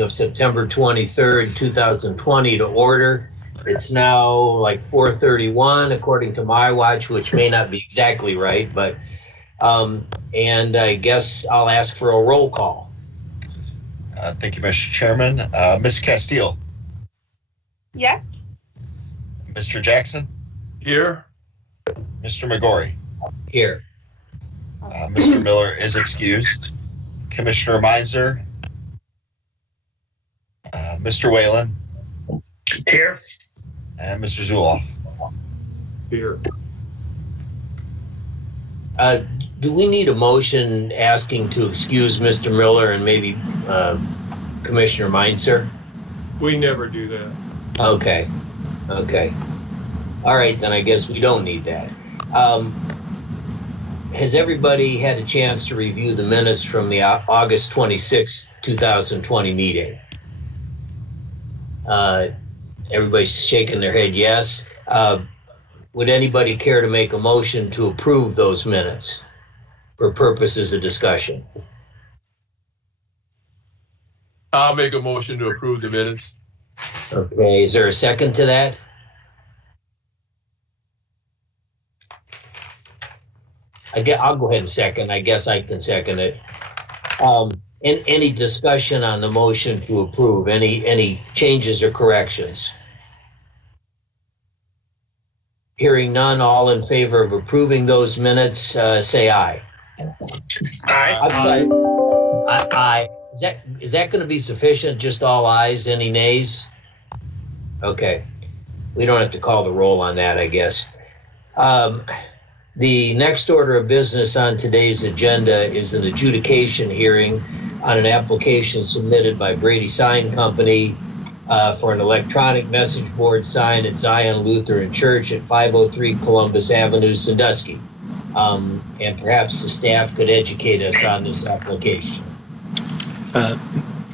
of September 23rd, 2020 to order. It's now like 4:31 according to my watch, which may not be exactly right, but and I guess I'll ask for a roll call. Thank you, Mr. Chairman. Ms. Castile. Yes. Mr. Jackson. Here. Mr. McGorry. Here. Mr. Miller is excused. Commissioner Meinzer. Mr. Whalen. Here. And Mr. Zuloff. Here. Do we need a motion asking to excuse Mr. Miller and maybe Commissioner Meinzer? We never do that. Okay. All right, then I guess we don't need that. Has everybody had a chance to review the minutes from the August 26, 2020 meeting? Everybody's shaking their head yes. Would anybody care to make a motion to approve those minutes for purposes of discussion? I'll make a motion to approve the minutes. Okay, is there a second to that? I'll go ahead and second. I guess I can second it. Any discussion on the motion to approve? Any changes or corrections? Hearing none, all in favor of approving those minutes, say aye. Aye. Aye. Is that going to be sufficient? Just all ayes? Any nays? Okay. We don't have to call the roll on that, I guess. The next order of business on today's agenda is an adjudication hearing on an application submitted by Brady Sign Company for an electronic message board sign at Zion Lutheran Church at 503 Columbus Avenue, Sandusky. And perhaps the staff could educate us on this application.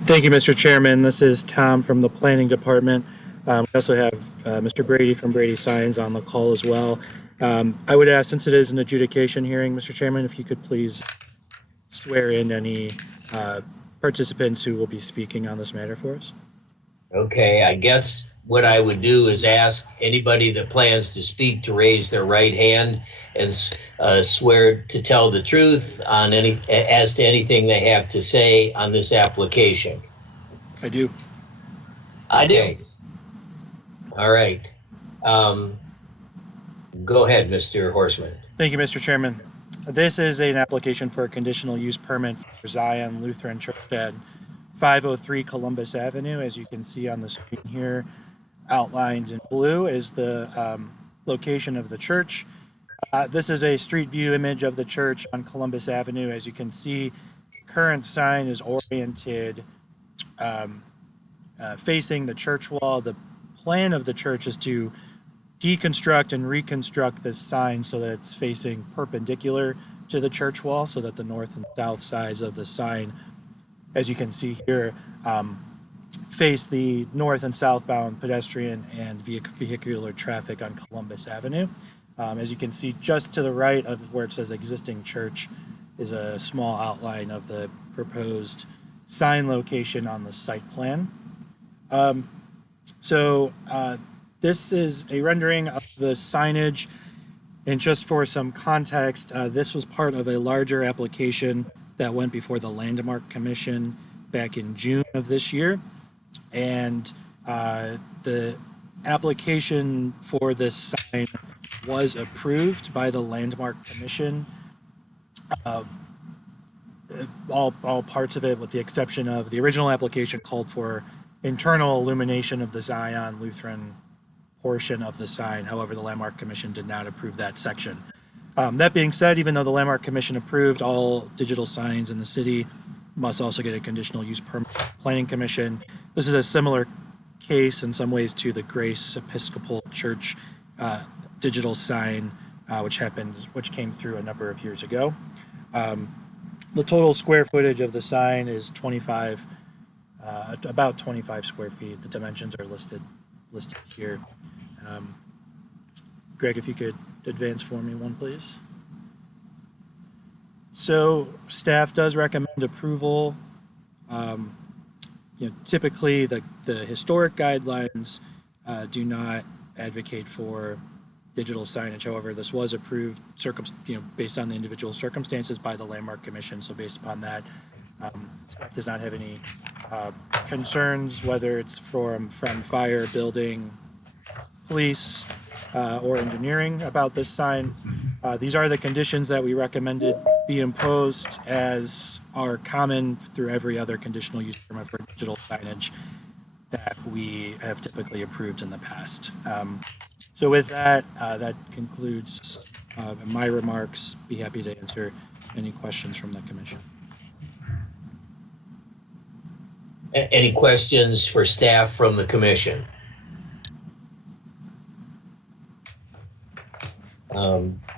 Thank you, Mr. Chairman. This is Tom from the Planning Department. We also have Mr. Brady from Brady Signs on the call as well. I would ask, since it is an adjudication hearing, Mr. Chairman, if you could please swear in any participants who will be speaking on this matter for us. Okay, I guess what I would do is ask anybody that plans to speak to raise their right hand and swear to tell the truth on as to anything they have to say on this application. I do. Okay. All right. Go ahead, Mr. Horstman. Thank you, Mr. Chairman. This is an application for a conditional use permit for Zion Lutheran Church at 503 Columbus Avenue. As you can see on the screen here, outlined in blue is the location of the church. This is a street view image of the church on Columbus Avenue. As you can see, the current sign is oriented facing the church wall. The plan of the church is to deconstruct and reconstruct this sign so that it's facing perpendicular to the church wall, so that the north and south sides of the sign, as you can see here, face the north and southbound pedestrian and vehicular traffic on Columbus Avenue. As you can see, just to the right of where it says existing church is a small outline of the proposed sign location on the site plan. This is a rendering of the signage, and just for some context, this was part of a larger application that went before the Landmark Commission back in June of this year, and the application for this sign was approved by the Landmark Commission. All parts of it, with the exception of the original application, called for internal illumination of the Zion Lutheran portion of the sign. However, the Landmark Commission did not approve that section. That being said, even though the Landmark Commission approved all digital signs in the city must also get a conditional use permit from the Planning Commission, this is a similar case in some ways to the Grace Episcopal Church digital sign, which came through a number of years ago. The total square footage of the sign is about 25 square feet. The dimensions are listed here. Greg, if you could advance for me one, please. So staff does recommend approval typically the historic guidelines do not advocate for digital signage. However, this was approved, based on the individual circumstances by the Landmark Commission. So based upon that, staff does not have any concerns, whether it's from fire, building, police, or engineering about this sign. These are the conditions that we recommended be imposed, as are common through every other conditional use permit for digital signage that we have typically approved in the past. So with that, that concludes my remarks. Be happy to answer any questions from the commission. Any questions for staff from the commission?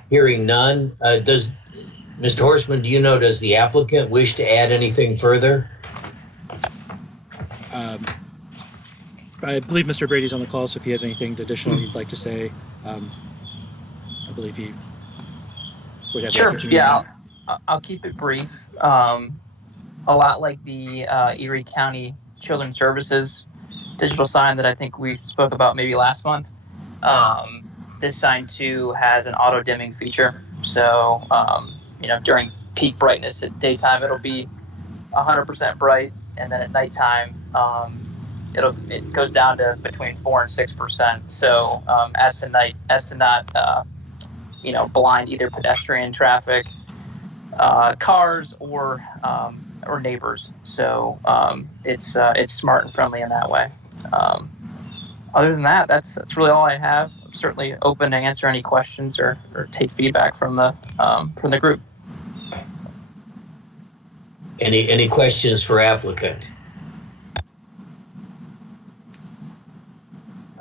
Hearing none, does Mr. Horstman, do you know, does the applicant wish to add anything further? I believe Mr. Brady's on the call, so if he has anything additional he'd like to say, I believe he would have. Sure. Yeah, I'll keep it brief. A lot like the Erie County Children's Services digital sign that I think we spoke about maybe last month. This sign too has an auto dimming feature. So, during peak brightness at daytime, it'll be 100% bright. And then at nighttime, it goes down to between 4 and 6%. So, as to not blind either pedestrian traffic, cars or neighbors. So it's smart and friendly in that way. Other than that, that's really all I have. I'm certainly open to answer any questions or take feedback from the group. Any questions for applicant?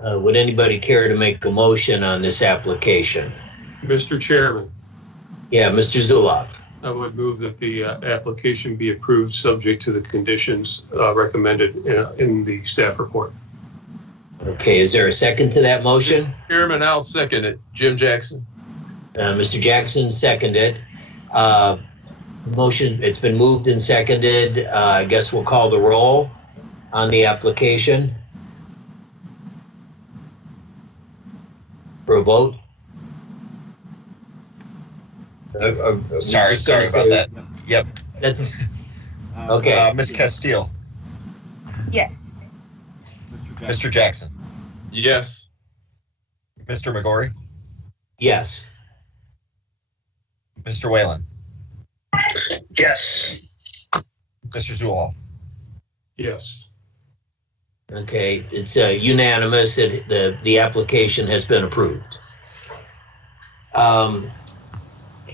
Would anybody care to make a motion on this application? Mr. Chairman, Yeah, Mr. Zuloff. I would move that the application be approved subject to the conditions recommended in the staff report. Okay, is there a second to that motion? Mr. Chairman, I'll second it. Jim Jackson. Mr. Jackson seconded. Motion, it's been moved and seconded. I guess we'll call the roll on the application for a vote. Sorry about that. Yep. That's okay. Ms. Castile. Yes. Mr. Jackson. Yes. Mr. McGorry. Yes. Mr. Whalen. Yes. Mr. Zuloff. Yes. Okay, it's unanimous. The application has been approved.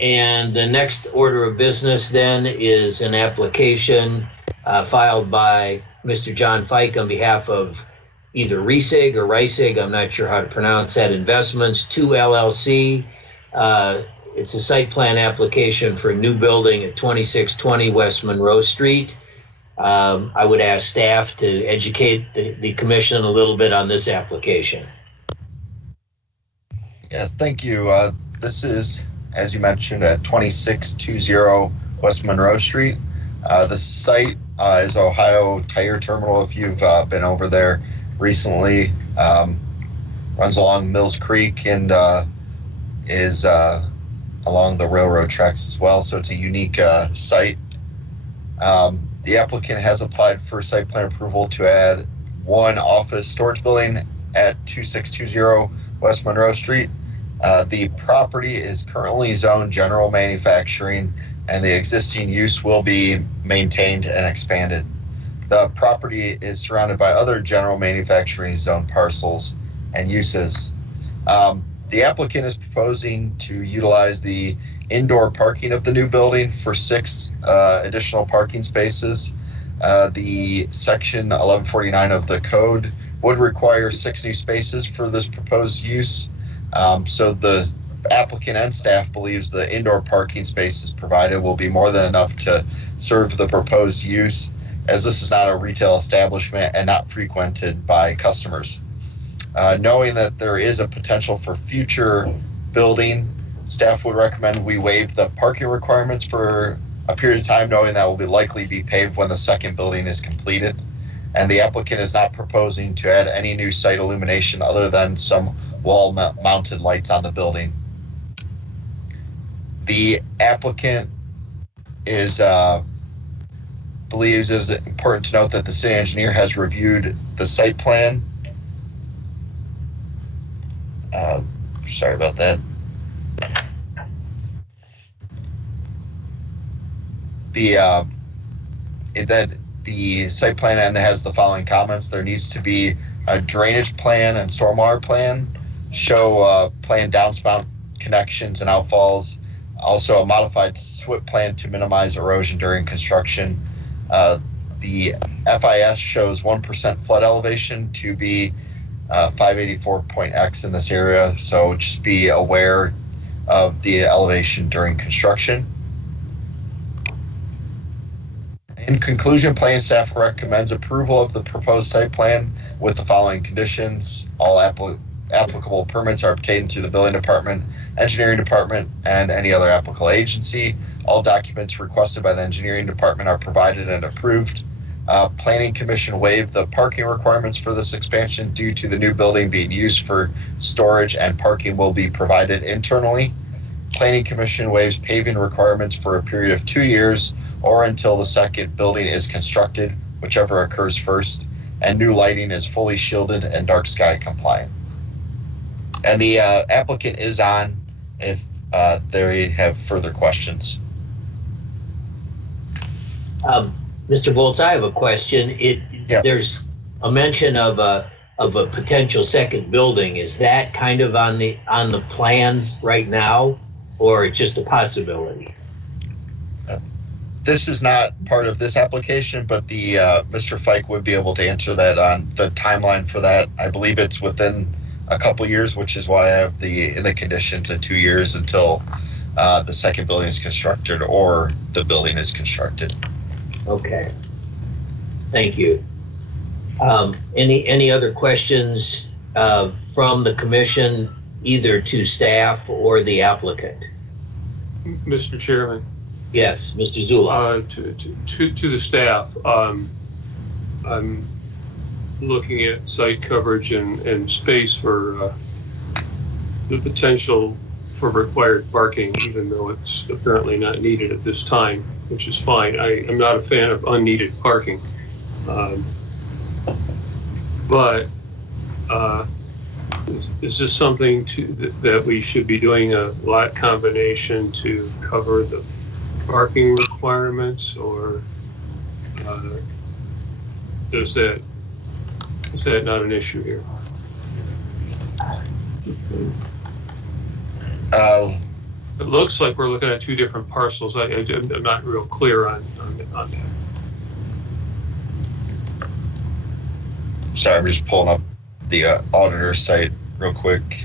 And the next order of business then is an application filed by Mr. John Fike on behalf of either Reisig or Reisig, I'm not sure how to pronounce that, Investments 2 LLC. It's a site plan application for a new building at 2620 West Monroe Street. I would ask staff to educate the commission a little bit on this application. Yes, thank you. This is, as you mentioned, at 2620 West Monroe Street. The site is Ohio Tire Terminal. If you've been over there recently, runs along Mills Creek and is along the railroad tracks as well. So it's a unique site. The applicant has applied for site plan approval to add one office storage building at 2620 West Monroe Street. The property is currently zoned general manufacturing, and the existing use will be maintained and expanded. The property is surrounded by other general manufacturing zone parcels and uses. The applicant is proposing to utilize the indoor parking of the new building for 6 additional parking spaces. The section 1149 of the code would require 6 new spaces for this proposed use. So the applicant and staff believes the indoor parking spaces provided will be more than enough to serve the proposed use, as this is not a retail establishment and not frequented by customers. Knowing that there is a potential for future building, staff would recommend we waive the parking requirements for a period of time, knowing that will likely be paved when the second building is completed. and the applicant is not proposing to add any new site illumination other than some wall-mounted lights on the building. The applicant believes it is important to note that the city engineer has reviewed the site plan. Sorry about that. The site plan and has the following comments. There needs to be a drainage plan and stormwater plan, show planned downspout connections and outfalls, also a modified SWIP plan to minimize erosion during construction. The FIS shows 1% flood elevation to be 584.x in this area, so just be aware of the elevation during construction. In conclusion, planning staff recommends approval of the proposed site plan with the following conditions. All applicable permits are obtained through the building department, engineering department, and any other applicable agency. All documents requested by the engineering department are provided and approved. Planning Commission waived the parking requirements for this expansion due to the new building being used for storage, and parking will be provided internally. Planning Commission waives paving requirements for a period of 2 years or until the second building is constructed, whichever occurs first, and new lighting is fully shielded and dark sky compliant. And the applicant is on if they have further questions. Mr. Volz, I have a question. Yeah. There's a mention of a potential second building. Is that kind of on the plan right now, or it's just a possibility? This is not part of this application, but the Mr. Fike would be able to answer that on the timeline for that. I believe it's within a couple years, which is why I have in the conditions of 2 years until the second building is constructed or the building is constructed. Okay. Thank you. Any other questions from the commission, either to staff or the applicant? Mr. Chairman. Yes, Mr. Zuloff. To the staff, I'm looking at site coverage and space for the potential for required parking, even though it's apparently not needed at this time, which is fine. I'm not a fan of unneeded parking. But is this something that we should be doing a lot combination to cover the parking requirements, or is that not an issue here? It looks like we're looking at two different parcels. I'm not real clear on that. Sorry, I'm just pulling up the auditor site real quick.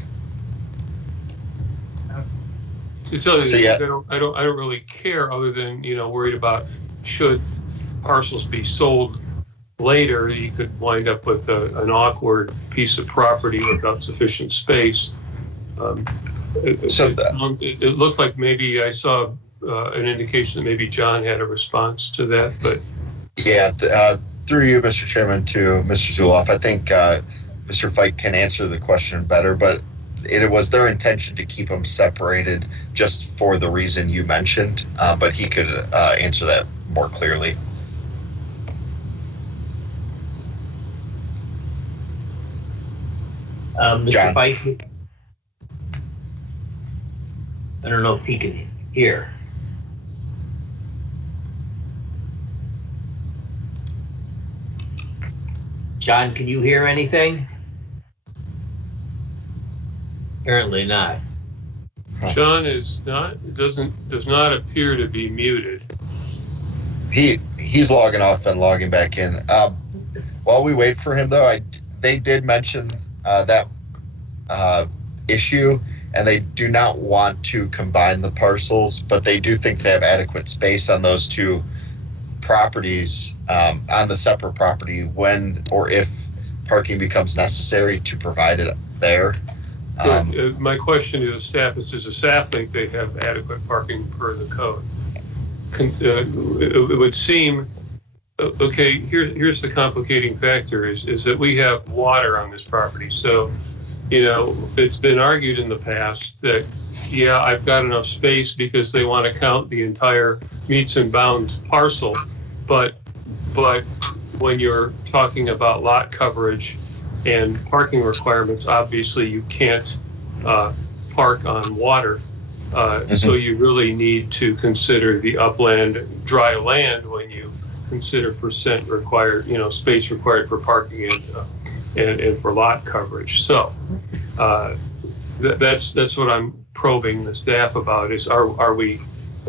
To tell you, So, yeah. I don't really care, other than worried about should parcels be sold later, you could wind up with an awkward piece of property without sufficient space. It looked like maybe I saw an indication that maybe John had a response to that, but Yeah, through you, Mr. Chairman, to Mr. Zuloff, I think Mr. Fike can answer the question better, but it was their intention to keep them separated just for the reason you mentioned, but he could answer that more clearly. Mr. John. Fike? I don't know if he can hear. John, can you hear anything? Apparently not. John does not appear to be muted. He's logging off and logging back in. While we wait for him, though, they did mention that issue, and they do not want to combine the parcels, but they do think they have adequate space on those two properties, on the separate property, when or if parking becomes necessary to provide it there. My question to the staff is, does the staff think they have adequate parking per the code? It would seem Okay, here's the complicating factor is that we have water on this property. So, it's been argued in the past that, yeah, I've got enough space because they want to count the entire meets and bounds parcel. But when you're talking about lot coverage and parking requirements, obviously you can't park on water. So you really need to consider the upland dry land when you consider percent required, space required for parking and for lot coverage. So that's what I'm probing the staff about is are we,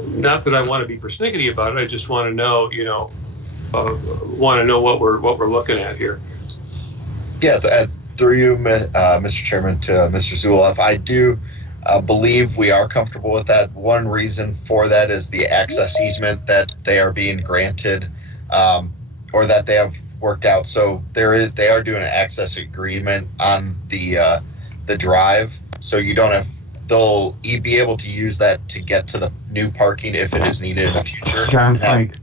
not that I want to be persnickety about it, I just want to know, what we're looking at here. Yeah, through you, Mr. Chairman, to Mr. Zuloff, I do believe we are comfortable with that. One reason for that is the access easement that they are being granted, or that they have worked out. So they are doing an access agreement on the drive, so you don't have. They'll be able to use that to get to the new parking if it is needed in the future. John Plank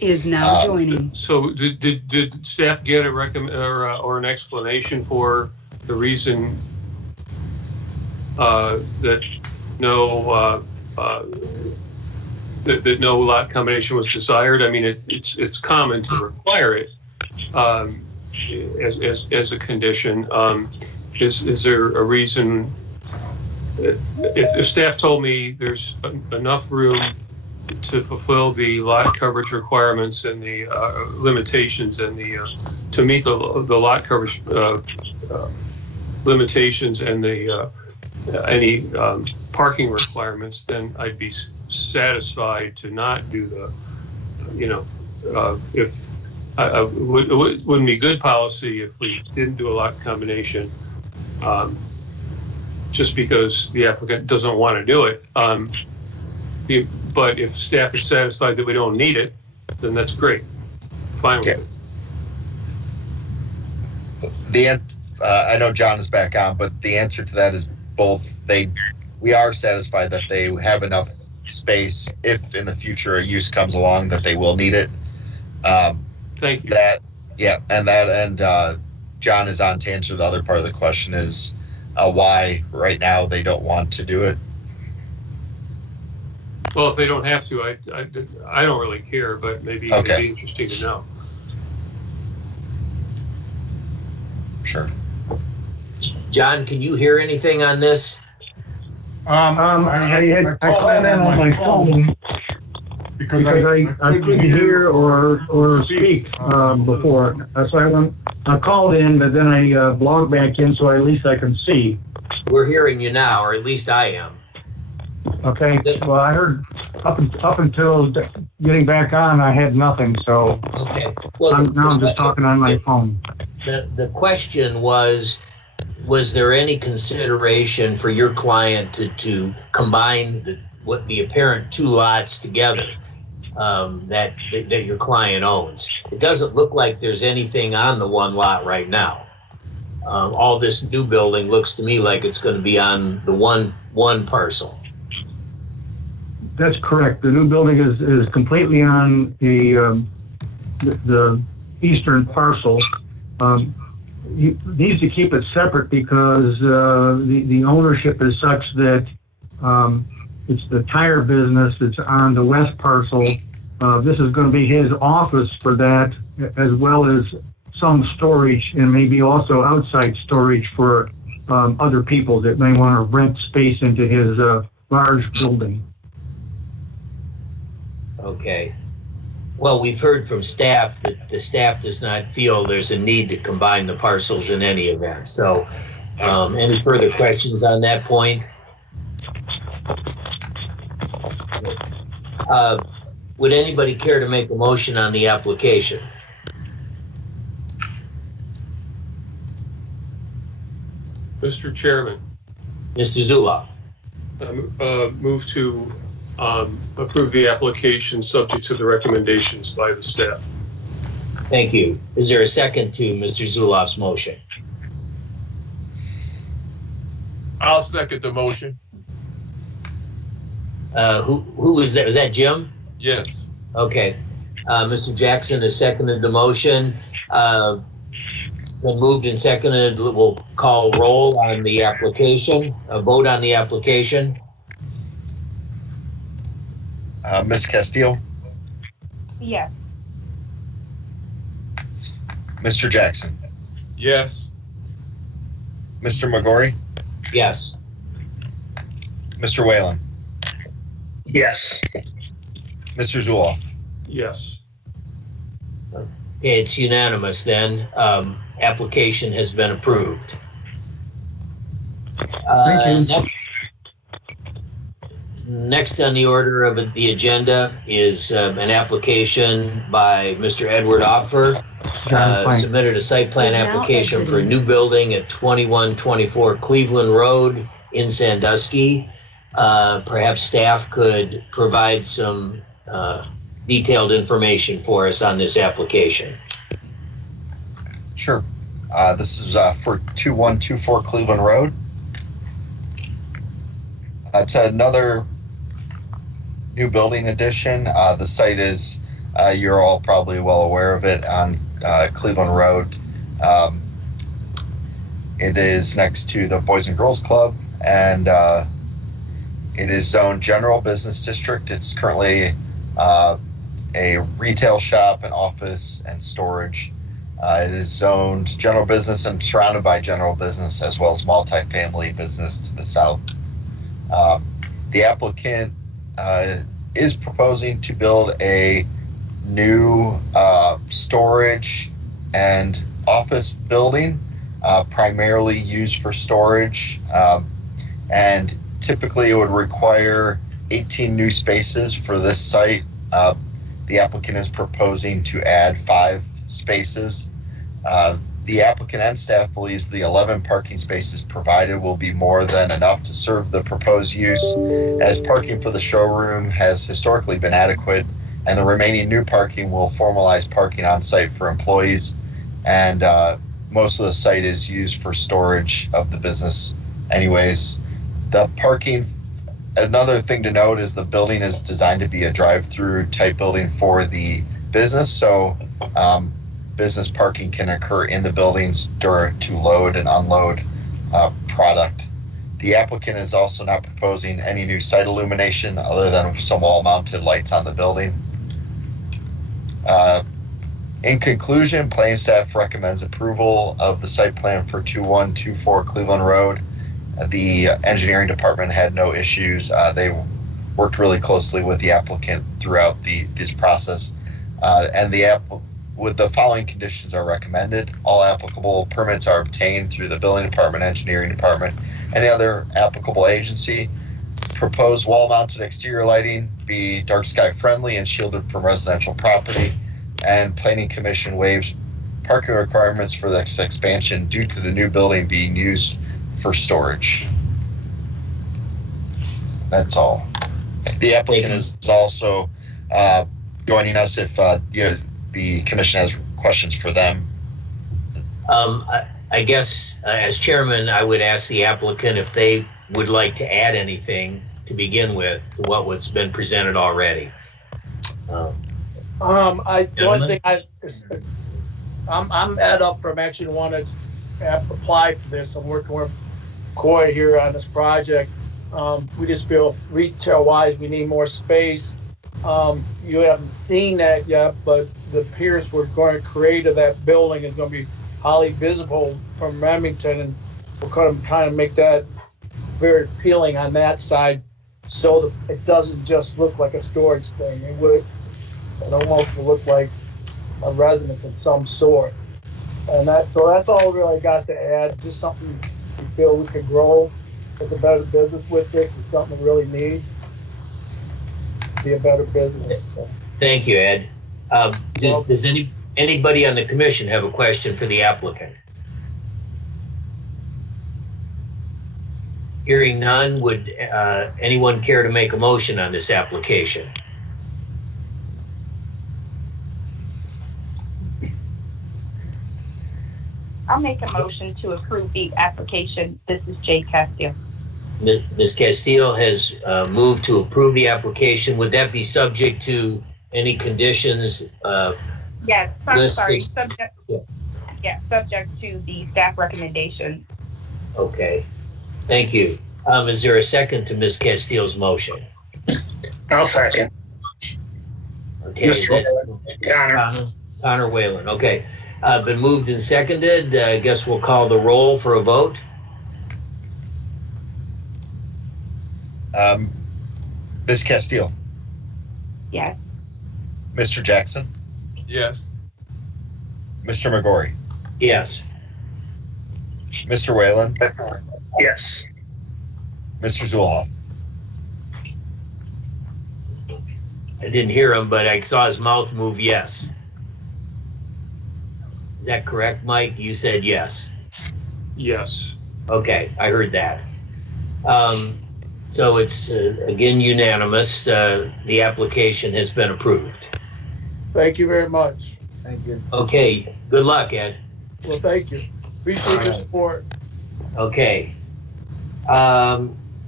is now joining. So did staff get a or an explanation for the reason that no that no lot combination was desired? I mean, it's common to require it as a condition. Is there a reason? If staff told me there's enough room to fulfill the lot coverage requirements and the limitations and to meet the lot coverage limitations and the any parking requirements, then I'd be satisfied to not do if it wouldn't be good policy if we didn't do a lot combination. Just because the applicant doesn't want to do it. But if staff is satisfied that we don't need it, then that's great. Fine with it. I know John is back on, but the answer to that is both. We are satisfied that they have enough space if in the future a use comes along that they will need it. Thank you. And John is on to answer the other part of the question is why right now they don't want to do it. Well, if they don't have to, I don't really care, but maybe it'd be interesting to know. Sure. John, can you hear anything on this? I called in on my phone because I couldn't hear or speak before. So I called in, but then I logged back in so at least I can see. We're hearing you now, or at least I am. Okay. Well, I heard up until getting back on, I had nothing. So okay. Well, I'm just talking on my phone. The question was there any consideration for your client to combine the apparent two lots together that your client owns? It doesn't look like there's anything on the one lot right now. All this new building looks to me like it's going to be on the one parcel. That's correct. The new building is completely on the eastern parcel. He needs to keep it separate because the ownership is such that it's the tire business that's on the west parcel. This is going to be his office for that, as well as some storage and maybe also outside storage for other people that may want to rent space into his large building. Okay. Well, we've heard from staff that the staff does not feel there's a need to combine the parcels in any event. So, any further questions on that point? Would anybody care to make a motion on the application? Mr. Chairman. Mr. Zuloff. Move to approve the application subject to the recommendations by the staff. Thank you. Is there a second to Mr. Zuloff's motion? I'll second the motion. Who was that? Was that Jim? Yes. Okay. Mr. Jackson has seconded the motion. Been moved and seconded. We'll call roll on the application, a vote on the application. Ms. Castile, Yes. Mr. Jackson, Yes. Mr. McGorry, Yes. Mr. Whalen, Yes. Mr. Zuloff. Yes. Okay, it's unanimous then. Application has been approved. Thank you. Next on the order of the agenda is an application by Mr. Edward Offer. Submitted a site plan Is now application for a exiting. new building at 2124 Cleveland Road in Sandusky. Perhaps staff could provide some detailed information for us on this application. Sure. This is for 2124 Cleveland Road. It's another new building addition. The site is, you're all probably well aware of it, on Cleveland Road. It is next to the Boys and Girls Club, and it is zoned general business district. It's currently a retail shop, an office, and storage. It is zoned general business and surrounded by general business, as well as multifamily business to the south. The applicant is proposing to build a new storage and office building, primarily used for storage, and typically it would require 18 new spaces for this site. The applicant is proposing to add 5 spaces. The applicant and staff believes the 11 parking spaces provided will be more than enough to serve the proposed use, as parking for the showroom has historically been adequate, and the remaining new parking will formalize parking on site for employees, and most of the site is used for storage of the business anyways. The parking, another thing to note is the building is designed to be a drive-through type building for the business, so business parking can occur in the buildings to load and unload product. The applicant is also not proposing any new site illumination other than some wall-mounted lights on the building. In conclusion, planning staff recommends approval of the site plan for 2124 Cleveland Road. The engineering department had no issues. They worked really closely with the applicant throughout this process, and with the following conditions are recommended. All applicable permits are obtained through the building department, engineering department, any other applicable agency. Proposed wall-mounted exterior lighting be dark sky friendly and shielded from residential property. And planning commission waives parking requirements for this expansion due to the new building being used for storage. That's all. The applicant is also joining us if the commission has questions for them. I guess as chairman, I would ask the applicant if they would like to add anything to begin with to what was been presented already. The one thing I'm Ed up from Action One that's applied for this. I'm working with Coy here on this project. We just feel retail wise we need more space. You haven't seen that yet, but the piers we're going to create of that building is going to be highly visible from Remington, and we're going to kind of make that very appealing on that side, so that it doesn't just look like a storage thing. It almost will look like a residence of some sort. And that's all really got to add. Just something we feel we could grow as a better business with this. It's something we really need to be a better business. So. Thank you, Ed. Does anybody on the commission have a question for the applicant? Hearing none, would anyone care to make a motion on this application? I'll make a motion to approve the application. This is Jay Castile. Ms. Castile has moved to approve the application. Would that be subject to Any conditions? Yes, I'm Listed. sorry, subject, Yeah. yeah, subject to the staff recommendation. Okay, thank you. Is there a second to Ms. Castillo's motion? I'll second. Okay, Mr. Connor. Connor Whalen, okay. Been moved and seconded. I guess we'll call the roll for a vote. Ms. Castillo, Yes. Mr. Jackson, Yes. Mr. McGorry, Yes. Mr. Whalen, Yes. Mr. Zulhoff. I didn't hear him, but I saw his mouth move yes. Is that correct, Mike? You said yes. Yes. Okay, I heard that. So it's, again, unanimous. The application has been approved. Thank you very much. Thank you. Okay, good luck, Ed. Well, thank you. Appreciate your support. Okay.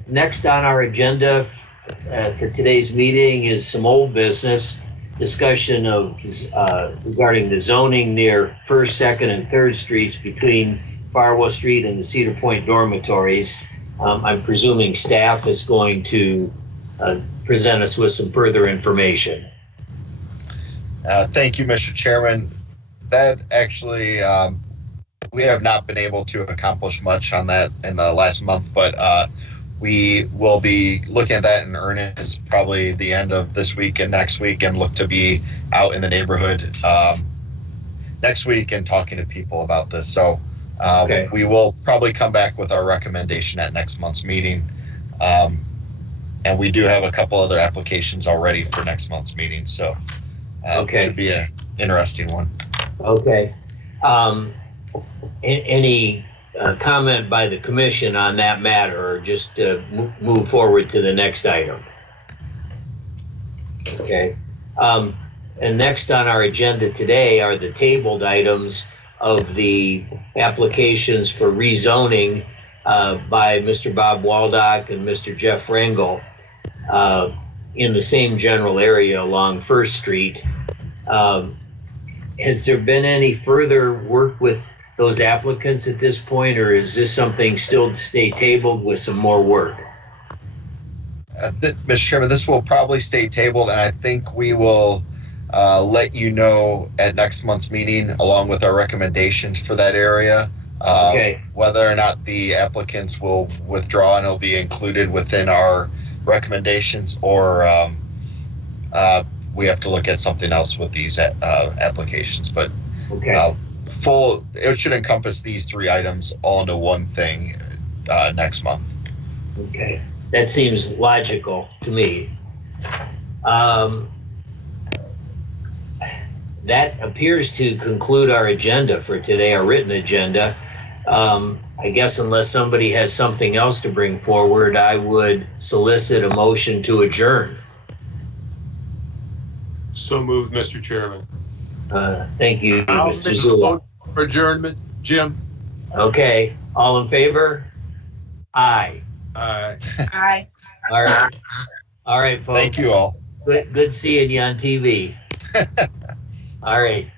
Next on our agenda for today's meeting is some old business discussion of regarding the zoning near 1st, 2nd, and 3rd Streets between Farwell Street and the Cedar Point dormitories. I'm presuming staff is going to present us with some further information. Thank you, Mr. Chairman. That actually, we have not been able to accomplish much on that in the last month, but we will be looking at that in earnest probably the end of this week and next week, and look to be out in the neighborhood next week and talking to people about this. So Okay. we will probably come back with our recommendation at next month's meeting. And we do have a couple other applications already for next month's meeting. So Okay. should be an interesting one. Okay. Any comment by the commission on that matter, or just move forward to the next item? Okay. And next on our agenda today are the tabled items of the applications for rezoning by Mr. Bob Waldock and Mr. Jeff Rangel in the same general area along 1st Street. Has there been any further work with those applicants at this point, or is this something still to stay tabled with some more work? Mr. Chairman, this will probably stay tabled, and I think we will let you know at next month's meeting, along with our recommendations for that area, Okay. whether or not the applicants will withdraw and it'll be included within our recommendations, or we have to look at something else with these applications. But Okay. it should encompass these 3 items all into one thing next month. Okay. That seems logical to me. That appears to conclude our agenda for today, our written agenda. I guess unless somebody has something else to bring forward, I would solicit a motion to adjourn. So moved, Mr. Chairman. Thank you, I'll Mr. make a Zula. motion for adjournment. Jim? Okay, all in favor? Aye. Aye. Aye. All right. All right, folks. Thank you all. Good seeing you on TV. All right.